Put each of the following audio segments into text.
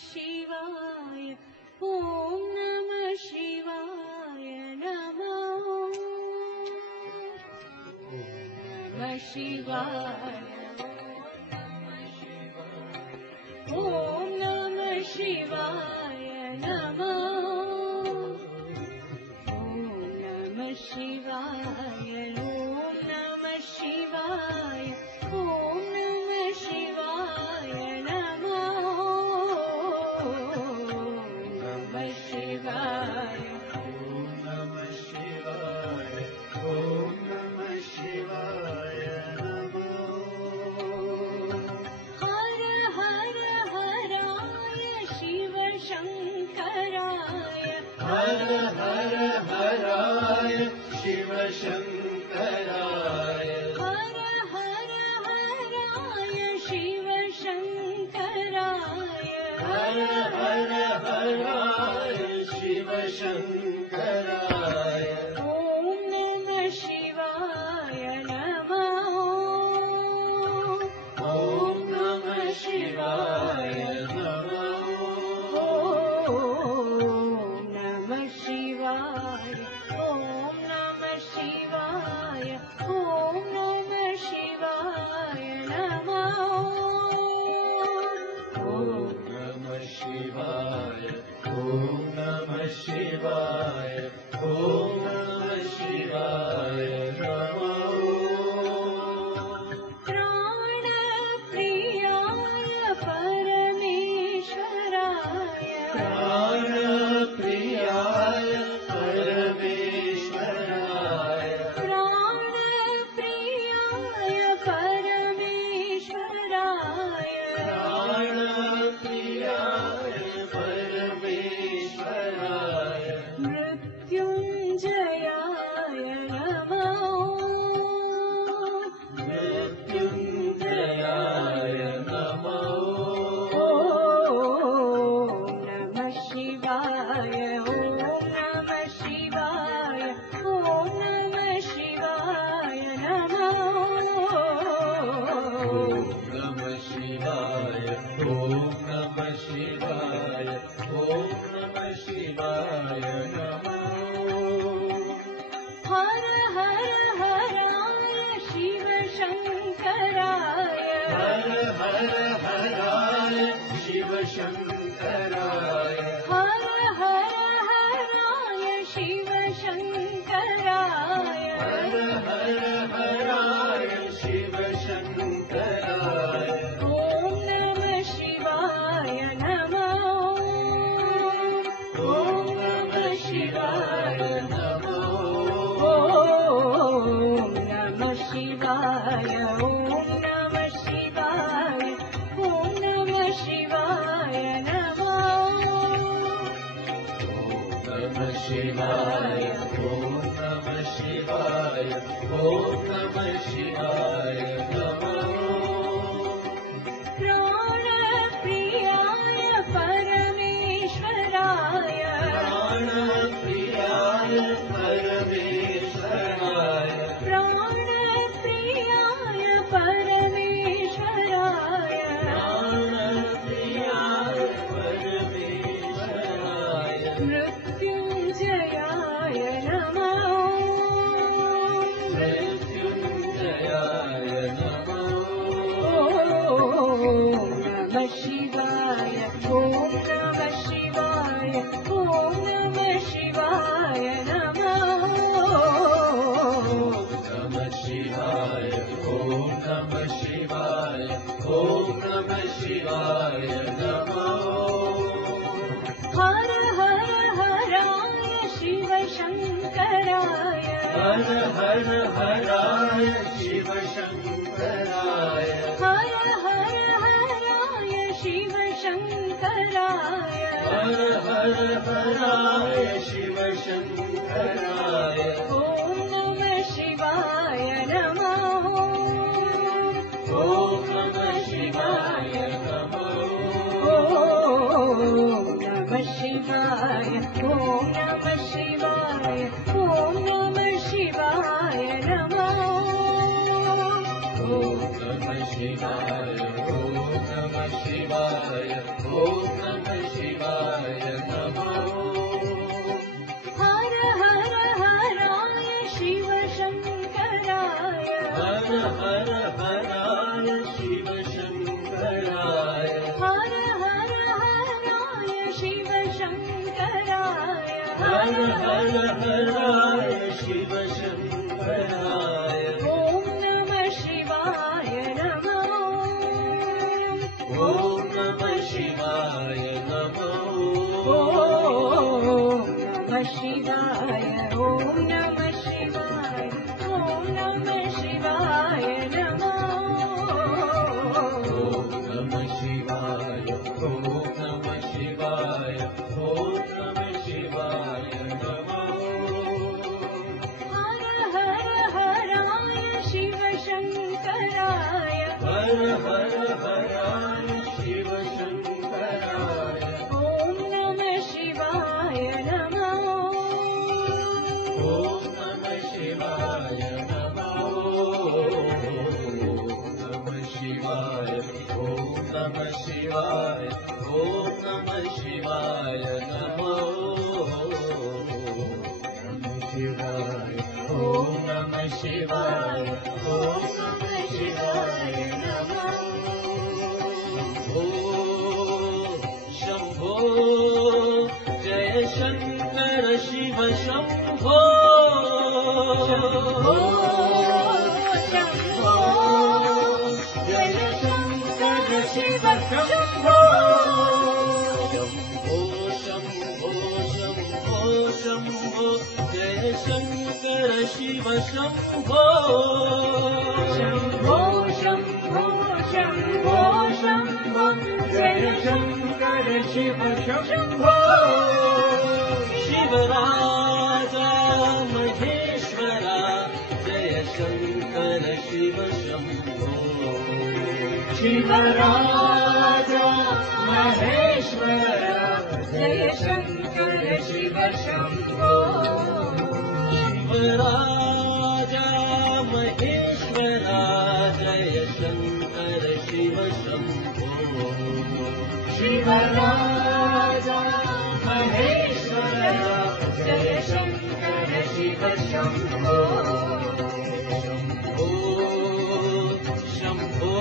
शिवाय ॐ नमः शिवाय नमः नमः शिवाय ॐ नमः शिवाय नमः ॐ नमः शिवाय ॐ नमः शिवाय ॐ नमः शिवाय नमः नमः शिवाय ॐ नमः शिवाय ॐ नमः शिवाय नमः हर हर हराय शिव शङ्कराय हर हर हराय शिव शङ्कराय हर हर हराय शिव शङ्कराय हर हर हराय शिव शङ्कराय ॐ नमः शिवाय नमः ॐ नमः शिवाय नमः ॐ नमः शिवाय ॐ नमः शिवाय ॐ नमः शिवाय नमः ॐ नमः शिवाय ॐ नमः शिवाय ॐ नमः शिवाय नमः प्राणप्रियाय परमेश्वराय प्राणप्रियाय परमेश्वराय प्राणप्रियाय परमेश्वराय प्राणप्रियाय परमेश्वराय मृत्युञ्जयाय नमः मृत्युञ्जयाय नमः ॐ नमः शिवाय ॐ नमः शिवाय ॐ नमः शिवाय नमः नमः शिवाय ॐ नमः शिवाय ॐ नमः शिवाय नमः हर हर हराय शिव शङ्कराय हर हर हराय शिव शङ्कराय हर हर हराय शिव शङ्कराय हर हर हराय शिव शङ्कराय ॐ नमः शिवाय नमः ॐ नमः शिवाय नमः ॐ नमः शिवाय ॐ नमः शिवाय ॐ नमः शिवाय नमः नमः शिवाय ॐ नमः शिवाय ॐ नमः शिवाय नमः प्राणप्रियाय परमेश्वराय प्राणप्रियाय परमेश्वराय प्राणप्रियाय परमेश्वराय प्राणप्रियाय परमेश्वराय मृत्युञ्जयाय नमः मृत्युञ्जयाय नमः ॐ नमः शिवाय ॐ नमः शिवाय ॐ नमः शिवाय नमः नमः शिवाय ॐ नमः शिवाय ॐ नमः शिवाय नमः हर हर हराय शिव शङ्कराय हर हर हराय शिव शङ्कराय हर हर हराय शिव शङ्कराय हर हर हराय शिव शङ्कराय ॐ नमः शिवाय नमः ॐ नमः शिवाय नमः ॐ नमः शिवाय ॐ नमः शिवाय ॐ नमः शिवाय नमः ॐ नमः शिवाय ॐ नमः शिवाय ॐ नमः शिवाय नमो हर हर हराय शिव शङ्कराय हर हर हराय शिव शङ्कराय हर हर हराय शिव शङ्कराय हर हर हराय शिव शङ्कराय ॐ नमः शिवाय नमो ॐ नमः शिवाय नमो ॐ नमः शिवाय ॐ नमः शिवाय ॐ नमः शिवाय नमो ॐ नमः शिवाय ॐ नमः शिवाय ॐ नमः शिवाय नमो हर हर हराय शिव शङ्कराय हर हर हराय शिव शङ्कराय ॐ नमः शिवाय नमो ॐ नमः शिवाय नमो नमः शिवाय ॐ नमः शिवाय ॐ नमः शिवाय नमो नमः शिवाय ॐ नमः शिवाय ॐ नमः शिवाय नमो शम्भो जय शङ्कर शिव शम्भो शम्भो शम्भो जय शङ्कर शिव शम्भो शम्भो शम्भो शम्भो शम्भो जय शङ्कर शिव शम्भो शम्भो शम्भो शम्भो शम्भो जय शङ्कर शिव शम्भो शिवराजा महेश्वरा जय शङ्कर शिव शम्भो शिवराजा महेश्वर जय शङ्कर शिव शम्भो शिवराजा महेश्वरा जय शङ्कर शिव शम्भो शिवराजा महेश्वर जय शङ्कर शिव शम्भो शम्भो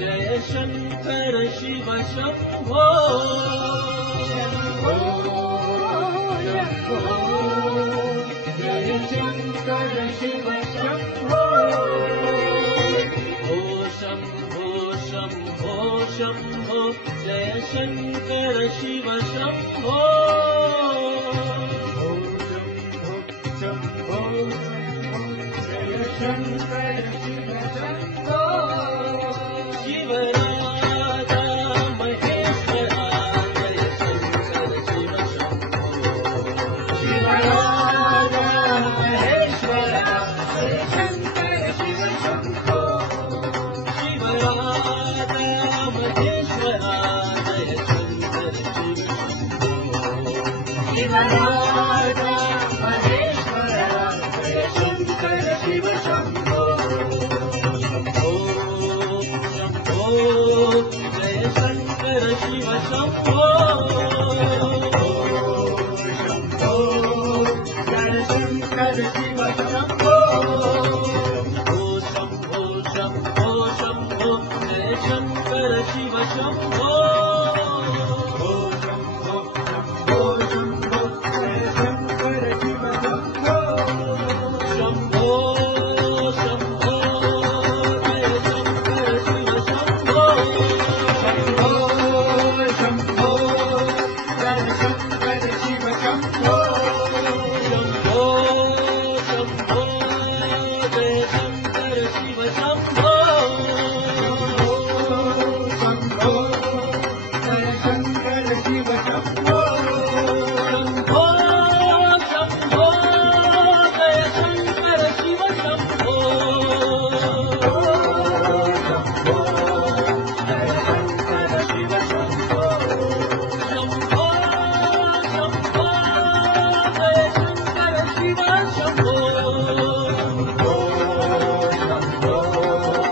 जय शङ्कर शिव शम्भो शम्भो शम्भो जय शङ्कर शिव शम्भो शम्भो शम्भो शम्भो जय शङ्कर शिव शम्भो शम्भो जय शङ्कर शिव शम्भो शिवराजा महेश्वरा जय शङ्कर शिव शम्भो शिवराजा महेश्वर जय शङ्कर शिव शम्भो शिवराजा महेश्वरा जय शङ्कर शिव शम्भो शिवराजा महेश्वर जय शङ्कर शिव शम्भो शम्भो शम्भो जय शङ्कर शिव शम्भो शम्भो जय शङ्कर शिव शम्भो शम्भो शम्भो शम्भो जय शङ्कर शिव शम्भो शम्भो शम्भो शम्भो जय शङ्कर शिव शम्भो शम्भो शम्भो जय शङ्कर शिव शम्भो शम्भो जय शङ्कर शिव शम्भो शम्भो शम्भो जय शङ्कर शिव शम्भो शम्भो जय शङ्कर शिव शम्भो शम्भो शम्भो जय शङ्कर शिव शम्भो शम्भो जय शङ्कर शिव शम्भो शम्भो शम्भो जय शङ्कर शिव शम्भो शम्भो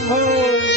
शंभो